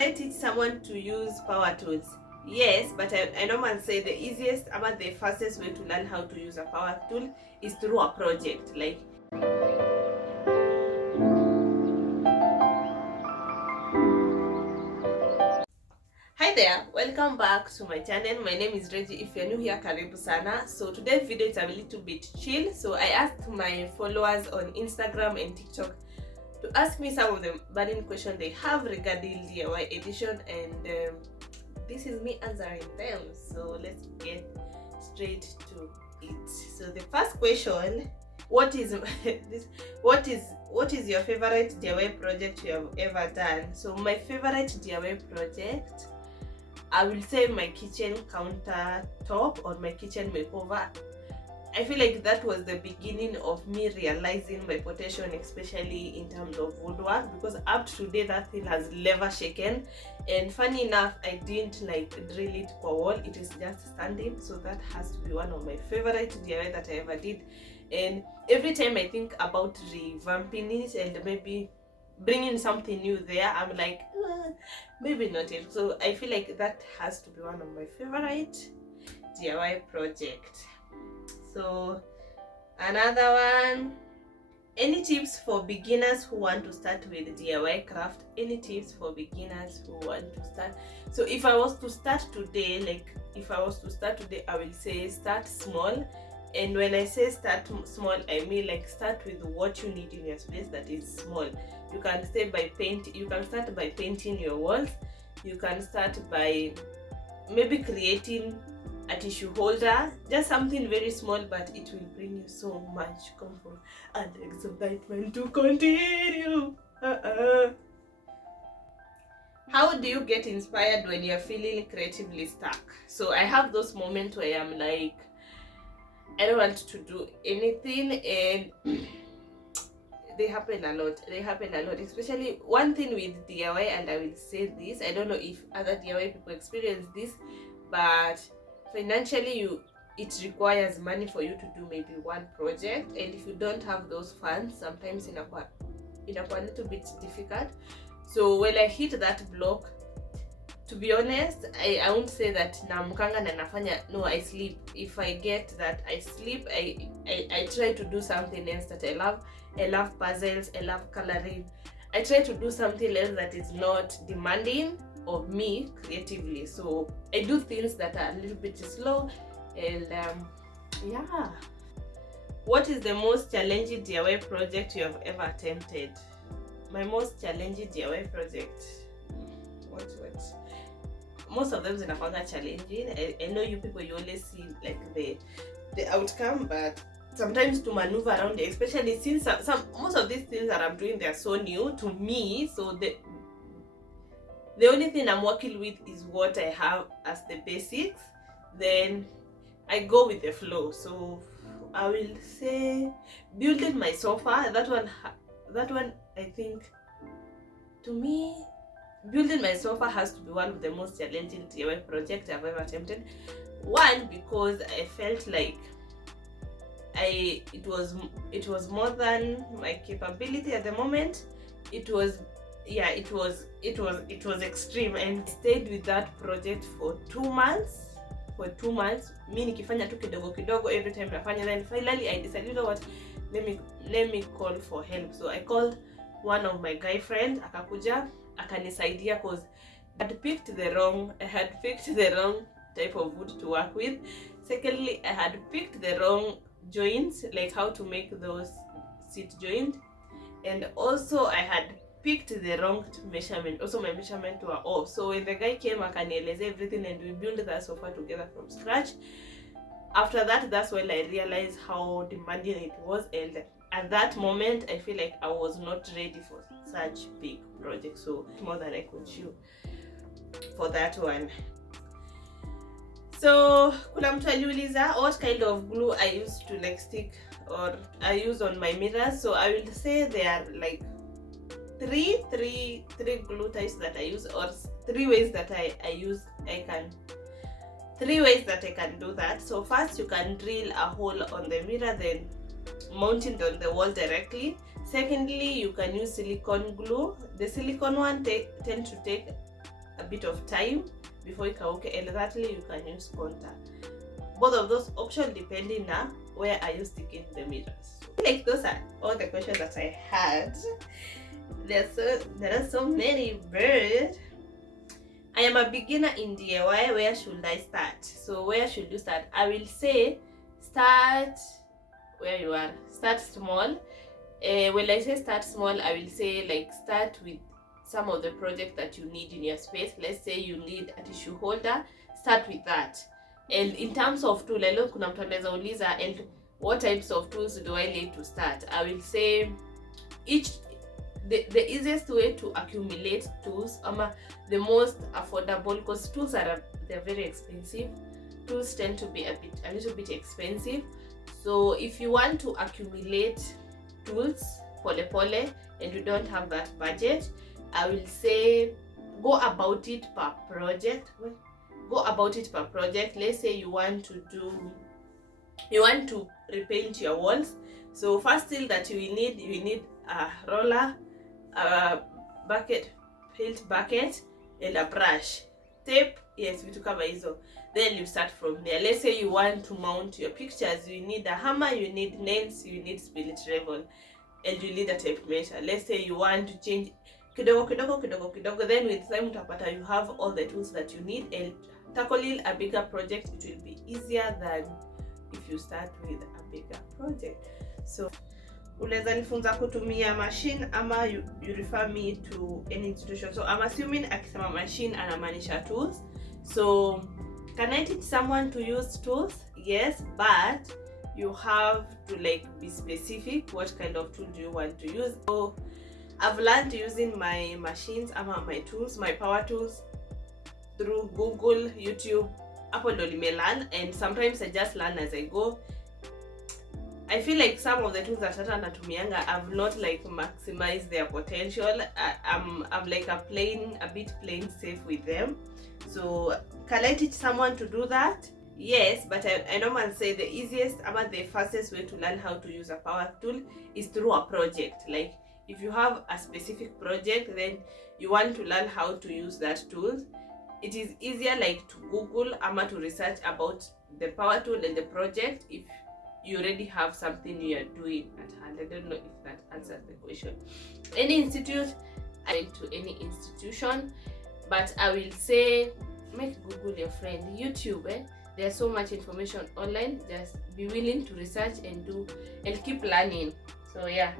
I teach someone to use power tools. Yes, but I normally say the easiest about the fastest way to learn how to use a power tool is through a project. Like, hi there, welcome back to my channel. My name is Reggie. If you're new here, karibu sana. So today's video is a little bit chill. So I asked my followers on Instagram and TikTok to ask me some of the burning questions they have regarding DIY edition, and this is me answering them. So let's get straight to it. So the first question: what is this? What is your favorite DIY project you have ever done? So my favorite DIY project, I will say my kitchen countertop or my kitchen makeover. I feel like that was the beginning of me realizing my potential, especially in terms of woodwork, because up to today that thing has never shaken. And funny enough, I didn't like drill it per wall, it is just standing. So that has to be one of my favorite DIY that I ever did. And every time I think about revamping it and maybe bringing something new there, I'm like, maybe not it. So I feel like that has to be one of my favorite DIY project. So another one, any tips for beginners who want to start with DIY craft? Any tips for beginners who want to start? So if I was to start today, I will say start small. And when I say start small, I mean like start with what you need in your space that is small. You can start by painting your walls. You can start by maybe creating a tissue holder, just something very small, but it will bring you so much comfort and excitement to continue. How do you get inspired when you're feeling creatively stuck? So I have those moments where I'm like, I don't want to do anything, and they happen a lot, especially one thing with DIY. And I will say this, I don't know if other DIY people experience this, but financially it requires money for you to do maybe one project, and if you don't have those funds, sometimes inakuwa a little bit difficult. So when I hit that block, to be honest, I won't say that namkanga na nafanya. No, I sleep. If I get that, I sleep. I try to do something else that I love. I love puzzles, I love coloring. I try to do something else that is not demanding of me creatively. So I do things that are a little bit slow, and yeah. What is the most challenging DIY project you have ever attempted? My most challenging DIY project, what most of them zinakwanga challenging. I know you people, you only see like the outcome, but sometimes to maneuver around it, especially since most of these things that I'm doing, they're so new to me. So the only thing I'm working with is what I have as the basics. Then I go with the flow. So I will say building my sofa. That one I think, to me, building my sofa has to be one of the most challenging DIY projects I've ever attempted. One, because I felt like it was more than my capability at the moment. It was extreme, and I stayed with that project for 2 months. Mi nikifanya tu kidogo kidogo every time nafanya, then finally I decided, you know what, let me call for help. So I called one of my guy friends, akakuja akanisaidia, cause I had picked the wrong type of wood to work with. Secondly, I had picked the wrong joints, like how to make those seat joint, and also I had picked the wrong measurement. Also my measurement were off. So when the guy came, akanieleza everything, and we built that sofa together from scratch. After that, that's when I realized how demanding it was, and at that moment I feel like I was not ready for such big project. So more than I could chew for that one. So kuna mtu aliuliza what kind of glue I used to like stick or I use on my mirrors. So I will say there are like three glue types that I use, or 3 ways that I can do that. So first, you can drill a hole on the mirror, then mount it on the wall directly. Secondly, you can use silicone glue. The silicone one tend to take bit of time before ikauke, and thirdly you can use contact. Both of those options depending on where are you sticking the mirrors. So, like, those are all the questions that I had. There are so many, but I am a beginner in DIY. Where should I start? So where should you start? I will say start where you are. Start small. When I say start small, I will say like start with some of the projects that you need in your space. Let's say you need a tissue holder, start with that. And in terms of tool, I know kuna mtu anaweza uliza, and what types of tools do I need to start? I will say the easiest way to accumulate tools, the most affordable, because tools they're very expensive. Tools tend to be a little bit expensive. So if you want to accumulate tools pole and you don't have that budget, I will say go about it per project. Let's say you want to repaint your walls. So first thing that you need a roller, a bucket, paint bucket, and a brush, tape, yes, vitu kama hizo. Then you start from there. Let's say you want to mount your pictures, you need a hammer, you need nails, you need spirit level, and you need a tape measure. Let's say you want to change kidogo, then with time utapata you have all the tools that you need, and tackling a bigger project, it will be easier than if you start with a bigger project. So unaweza nifunza kutumia machine ama you refer me to any institution. So I'm assuming akisema machine anamaanisha tools. So can I teach someone to use tools? Yes, but you have to like be specific. What kind of tool do you want to use? So I've learned using my machines ama my tools, my power tools, through Google, YouTube, hapo ndo nimelearn, and sometimes I just learn as I go. I feel like some of the tools that hata natumianga have not like maximized their potential. I'm like a bit plain safe with them. So can I teach someone to do that? Yes, but I normally say the easiest ama the fastest way to learn how to use a power tool is through a project. Like if you have a specific project, then you want to learn how to use that tool, it is easier like to Google ama to research about the power tool and the project if you already have something you are doing at hand. I don't know if that answers the question. Any institute, I went to any institution, but I will say make Google your friend. YouTube, there's so much information online. Just be willing to research and keep learning. So yeah,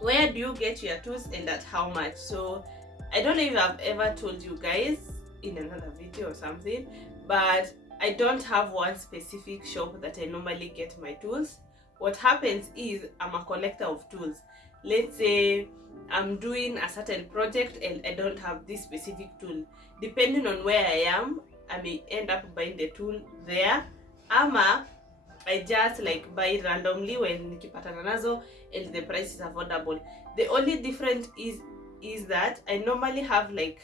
where do you get your tools and at how much? So I don't know if I've ever told you guys in another video or something, but I don't have one specific shop that I normally get my tools. What happens is I'm a collector of tools. Let's say I'm doing a certain project and I don't have this specific tool. Depending on where I am, I may end up buying the tool there, ama I just like buy randomly when nikipatana nazo and the price is affordable. The only difference is that I normally have like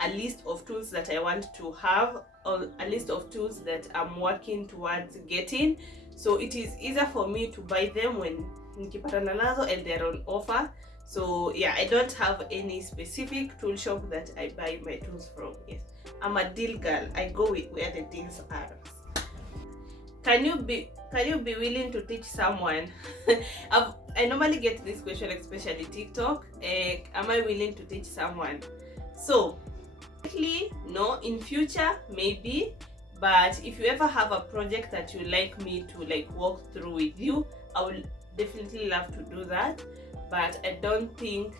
a list of tools that I want to have, or a list of tools that I'm working towards getting. So it is easier for me to buy them when nikipatana nazo and they're on offer. So yeah, I don't have any specific tool shop that I buy my tools from. Yes, I'm a deal girl. I go with where the deals are. Can you be willing to teach someone? I normally get this question, especially TikTok. Am I willing to teach someone? So no, in future maybe, but if you ever have a project that you like me to like walk through with you, I will definitely love to do that. But I don't think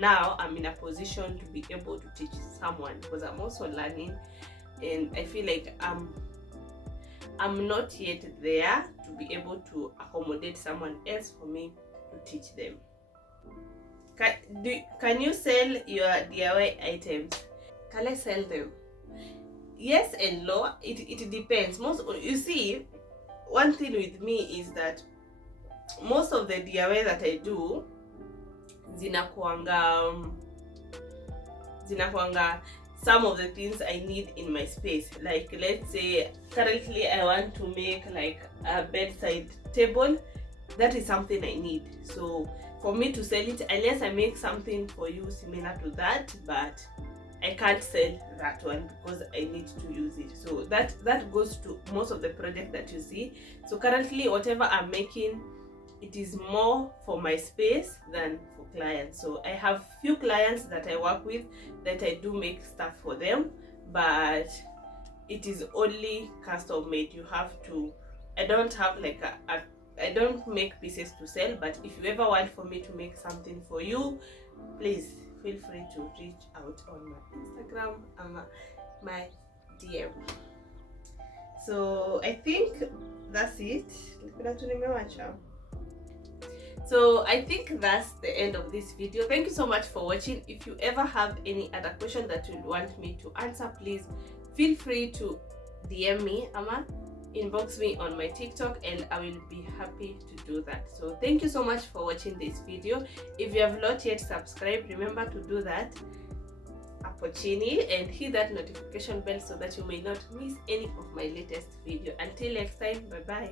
now I'm in a position to be able to teach someone, because I'm also learning, and I feel like I'm not yet there to be able to accommodate someone else for me to teach them. Can you sell your DIY items? Can I sell them? Yes and no. It depends. You see, one thing with me is that most of the DIY that I do zinakuanga some of the things I need in my space. Like let's say currently I want to make like a bedside table. That is something I need. So for me to sell it, unless I make something for you similar to that, but I can't sell that one because I need to use it. So that goes to most of the project that you see. So currently whatever I'm making, it is more for my space than for clients. So I have few clients that I work with that I do make stuff for them, but it is only custom made. You have to, I don't have like I don't make pieces to sell, but if you ever want for me to make something for you, please feel free to reach out on my Instagram and my DM. So I think that's it. So I think that's the end of this video. Thank you so much for watching. If you ever have any other question that you want me to answer, please feel free to DM me, inbox me on my TikTok, and I will be happy to do that. So thank you so much for watching this video. If you have not yet subscribed, remember to do that and hit that notification bell so that you may not miss any of my latest video. Until next time, bye bye.